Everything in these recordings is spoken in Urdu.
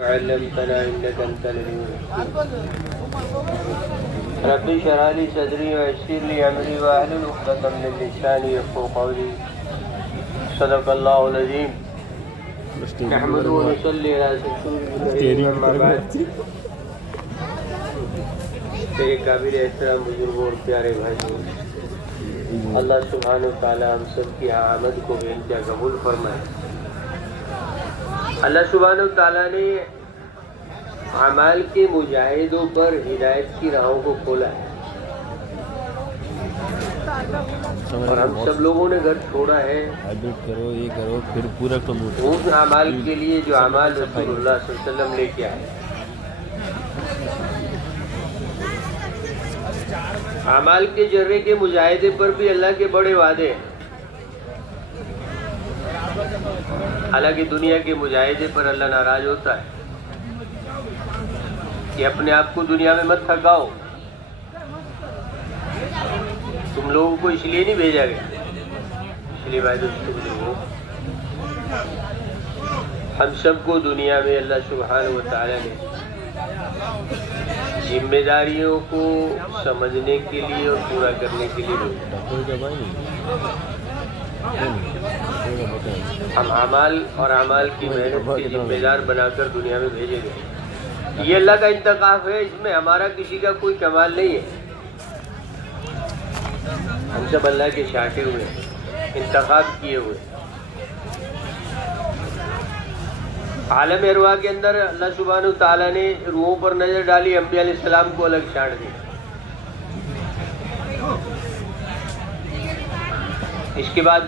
علمتنا إنك أنت العليم الحكيم رب اشرح لي صدري ويسر لي أمري واحلل عقدة من لساني يفقهوا قولي صدق الله العظيم نحمده ونصلي على رسوله أما بعد میرے قابل احترام بزرگوں اور پیارے بھائیوں، اللہ سبحانہ و تعالیٰ ہم سب کی آمد کو بے انتہا قبول فرمائے۔ اللہ سبحانہ و تعالیٰ نے اعمال کے مجاہدوں پر ہدایت کی راہوں کو کھولا ہے، اور ہم سب لوگوں نے گھر چھوڑا ہے ان اعمال کے لیے جو اعمال رسول اللہ صلی اللہ علیہ وسلم لے کے آئے۔ اعمال کے جرے کے مجاہدے پر بھی اللہ کے بڑے وعدے ہیں۔ حالانکہ دنیا کے مجاہدے پر اللہ ناراض ہوتا ہے کہ اپنے آپ کو دنیا میں مت تھکاؤ، تم لوگوں کو اس لیے نہیں بھیجا گیا۔ اس لیے بھائی دوستوں، ہم سب کو دنیا میں اللہ سبحانہ و تعالیٰ نے ذمہ داریوں کو سمجھنے کے لیے اور پورا کرنے کے لیے ہم اعمال اور اعمال کی محنت کے ذمہ دار بنا کر دنیا میں بھیجے گئے۔ یہ اللہ کا انتخاب ہے، اس میں ہمارا کسی کا کوئی کمال نہیں ہے۔ ہم سب اللہ کے شاکر ہوئے، انتخاب کیے ہوئے۔ عالم ارواح کے اندر اللہ سبحانہ و تعالیٰ نے روحوں پر نظر ڈالی، انبیاء علیہ السلام کو الگ چھانٹ دیا۔ اس کے بعد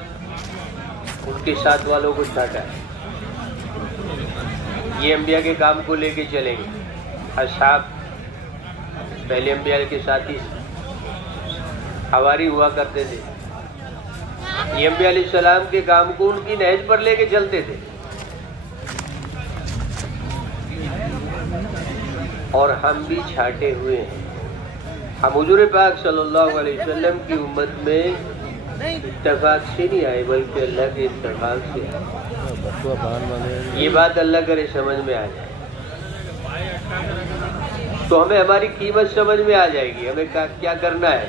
ان کے ساتھ والوں کو چھانٹا ہے، یہ انبیاء کے کام کو لے کے چلیں گے۔ اصحاب پہلے انبیاء کے ساتھی حواری ہوا کرتے تھے، یہ انبیاء علیہ السلام کے کام کو ان کی نہج پر لے کے چلتے تھے، اور ہم بھی چھاٹے ہوئے ہیں۔ ہم حضور پاک صلی اللہ علیہ وسلم کی امت میں اتفاق سے نہیں آئے، بلکہ اللہ کے اتفاق سے آئے۔ یہ بات اللہ کرے سمجھ میں آ جائے تو ہمیں ہماری قیمت سمجھ میں آ جائے گی، ہمیں کیا کرنا ہے۔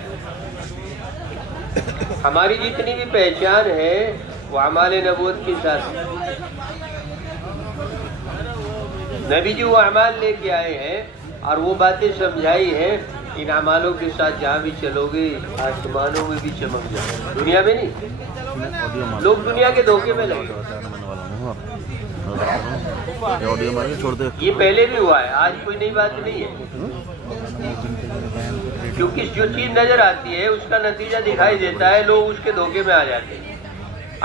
ہماری جتنی بھی پہچان ہے وہ اعمال نبوت کے ساتھ، نبی جی وہ اعمال لے کے آئے ہیں اور وہ باتیں سمجھائی ہیں۔ ان اعمالوں کے ساتھ جہاں بھی چلو گے آسمانوں میں بھی چمک جاؤ، دنیا میں نہیں۔ لوگ دنیا کے دھوکے میں لگے، یہ پہلے بھی ہوا ہے، آج کوئی نئی بات نہیں ہے، کیونکہ جو چیز نظر آتی ہے اس کا نتیجہ دکھائی دیتا ہے، لوگ اس کے دھوکے میں آ جاتے ہیں۔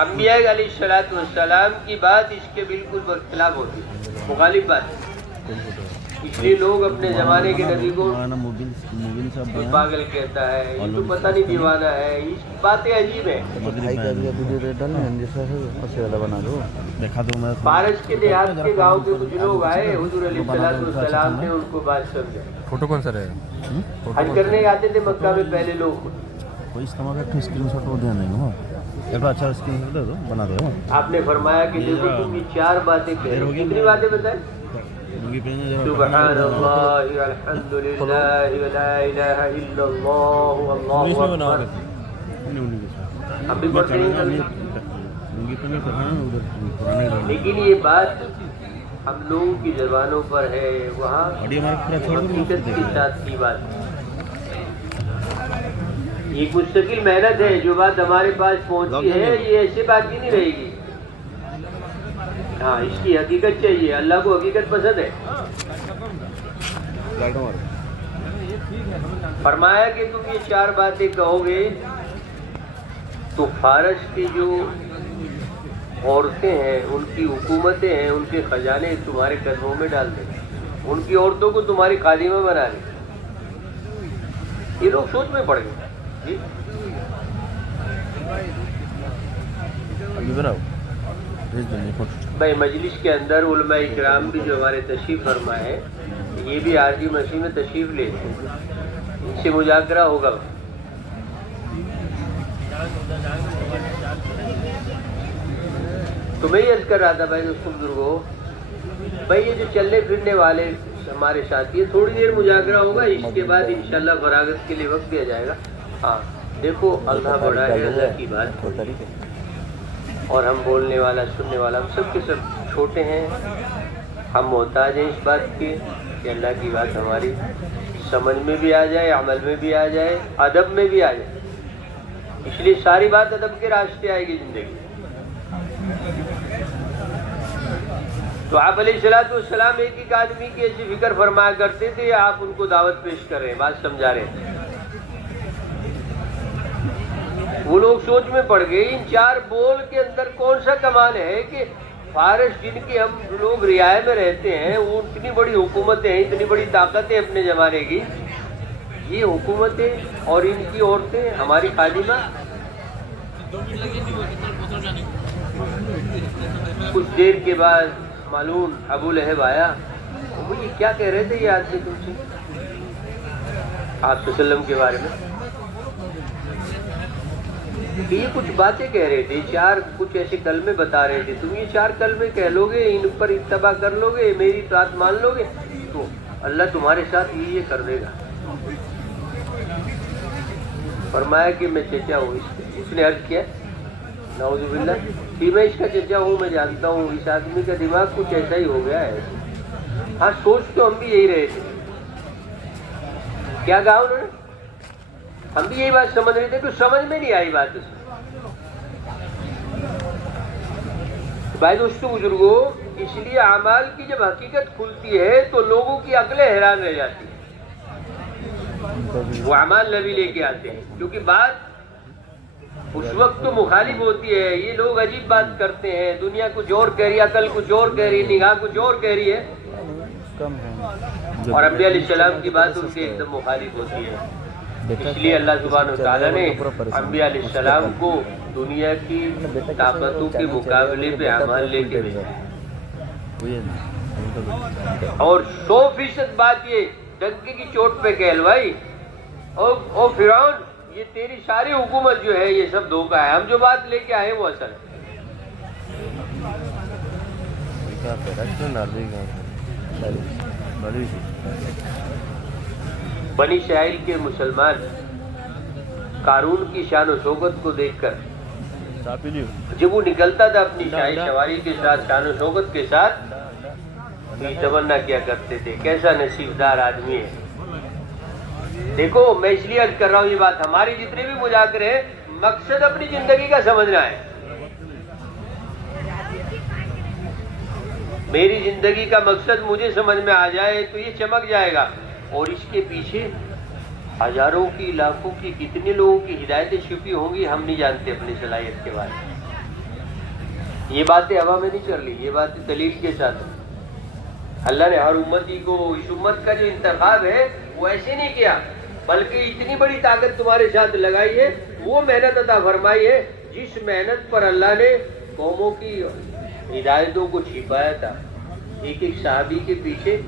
انبیاء علیہ السلام کی بات اس کے بالکل برخلاف ہوتی ہے، مخالف بات۔ اس لیے لوگ اپنے زمانے کے نبی کو پاگل کہتا ہے، یہ تو پتہ نہیں دیوانہ ہے، اس کی باتیں عجیب ہیں۔ فارس کے دیہات کے گاؤں کے کچھ لوگ آئے، حضور علیہ السلام نے ان کو بات سمجھائی۔ فوٹو کون سا رہے؟ حج کرنے آتے تھے مکہ میں پہلے لوگ، آپ نے فرمایا کہ دیکھو تم یہ چار باتیں کہہ رہے ہو، کتنی باتیں بتائیں؟ سبحان اللہ الحمد للہ ولا الہ الا اللہ واللہ اکبر۔ ہم بھی پڑھتے ہیں، لیکن یہ بات ہم لوگوں کی زبانوں پر ہے، وہاں حقیقت کے ساتھ کی بات ہے۔ یہ مستقل محنت ہے، جو بات ہمارے پاس پہنچی ہے یہ ایسے باقی نہیں رہے گی۔ ہاں، اس کی حقیقت چاہیے، اللہ کو حقیقت پسند ہے۔ فرمایا کہ تم یہ چار باتیں کہو گے تو فارس کی جو عورتیں ہیں، ان کی حکومتیں ہیں، ان کے خزانے تمہارے قدموں میں ڈال دیں، ان کی عورتوں کو تمہاری خادمہ بنا لیں۔ یہ لوگ سوچ میں پڑ گئے۔ جی بھائی، مجلس کے اندر علماء اکرام بھی جو ہمارے تشریف فرما ہے، یہ بھی عارضی مسیح میں تشریف لے ہیں، ان سے مذاکرہ ہوگا۔ تو میں یہ عرض کر رہا تھا بھائی دوستوں بزرگوں، بھائی یہ جو چلنے پھرنے والے ہمارے ساتھی ہیں، تھوڑی دیر مذاکرہ ہوگا، اس کے بعد انشاءاللہ فراغت کے لیے وقت دیا جائے گا. ہاں دیکھو اللہ بڑا ہے، اللہ کی بات، اور ہم بولنے والا سننے والا ہم سب کے سب چھوٹے ہیں. ہم محتاج ہیں اس بات کے کہ اللہ کی بات ہماری سمجھ میں بھی آ جائے، عمل میں بھی آ جائے، ادب میں بھی آ جائے. اس لیے ساری بات ادب کے راستے آئے گی زندگی. تو آپ علیہ الصلوۃ والسلام ایک ایک آدمی کی ایسی فکر فرمایا کرتے تھے، آپ ان کو دعوت پیش کر رہے ہیں، بات سمجھا رہے ہیں. وہ لوگ سوچ میں پڑ گئے ان 4 بول کے اندر کون سا کمال ہے کہ فارس جن کی ہم لوگ رعایا میں رہتے ہیں، وہ اتنی بڑی حکومتیں ہیں، اتنی بڑی طاقتیں اپنے زمانے کی، یہ حکومتیں اور ان کی عورتیں ہماری خادمہ. کچھ دیر کے بعد معلوم ابو لہب آیا، وہ یہ کیا کہہ رہے تھے یہ آدمی تم سے آپ صلی اللہ علیہ وسلم کے بارے میں؟ کہ یہ کچھ باتیں کہہ رہے تھے، 4 کچھ ایسے کلمے بتا رہے تھے، تم یہ 4 کلمے کہہ لو گے، ان پر اتباع کر لو گے، میری بات مان لو گے تو اللہ تمہارے ساتھ یہ کر دے گا. فرمایا کہ میں چچا ہوں. اس نے عرض کیا نعوذ باللہ کہ میں اس کا چچا ہوں، میں جانتا ہوں اس آدمی کا دماغ کچھ ایسا ہی ہو گیا ہے. ہاں سوچ تو ہم بھی یہی رہے تھے. کیا کہا انہوں نے؟ ہم بھی یہی بات سمجھ رہے تھے، تو سمجھ میں نہیں آئی بات. اس بھائی دوستو بزرگوں، اس لیے اعمال کی جب حقیقت کھلتی ہے تو لوگوں کی عقلیں حیران رہ جاتی ہیں. وہ اعمال نبی لے کے آتے ہیں، کیونکہ بات اس وقت تو مخالف ہوتی ہے. یہ لوگ عجیب بات کرتے ہیں، دنیا کچھ اور کہہ رہی ہے، عقل کچھ اور کہہ رہی ہے، نگاہ کچھ اور کہہ رہی ہے، اور انبیاء علیہ السلام کی بات ان کے ایک دم مخالف ہوتی ہے. اس لیے اللہ سبحانہ وتعالیٰ نے انبیاء علیہ السلام کو دنیا کی طاقتوں کے مقابلے پہ اعمال لے کے بھیجا. اور 100% بات یہ ڈنکے کی چوٹ پہ کہل بھائی، او فرعون، یہ تیری ساری حکومت جو ہے یہ سب دھوکہ ہے، ہم جو بات لے کے آئے وہ اصل ہے. بنی اسرائیل کے مسلمان قارون کی شان و شوکت کو دیکھ کر جب وہ نکلتا تھا اپنی شاہی سواری کے ساتھ، شان و شوکت کے ساتھ، یہ تمنا کیا کرتے تھے کیسا نصیبدار آدمی ہے. دیکھو میں اس لیے عرض کر رہا ہوں، یہ بات ہماری جتنے بھی مذاکرے ہیں، مقصد اپنی زندگی کا سمجھنا ہے. میری زندگی کا مقصد مجھے سمجھ میں آ جائے تو یہ چمک جائے گا، اور اس کے پیچھے ہزاروں کی، لاکھوں کی، کتنے لوگوں کی ہدایتیں چھپی ہوں گی، ہم نہیں جانتے اپنی صلاحیت کے بارے میں. یہ باتیں ہوا میں نہیں چل رہی، یہ باتیں دلیل کے ساتھ. اللہ نے ہر امتی کو، اس امت کا جو انتخاب ہے وہ ایسے نہیں کیا، بلکہ اتنی بڑی طاقت تمہارے ساتھ لگائی ہے، وہ محنت عطا فرمائی ہے جس محنت پر اللہ نے قوموں کی ہدایتوں کو چھپایا تھا. ایک ایک صحابی کے پیچھے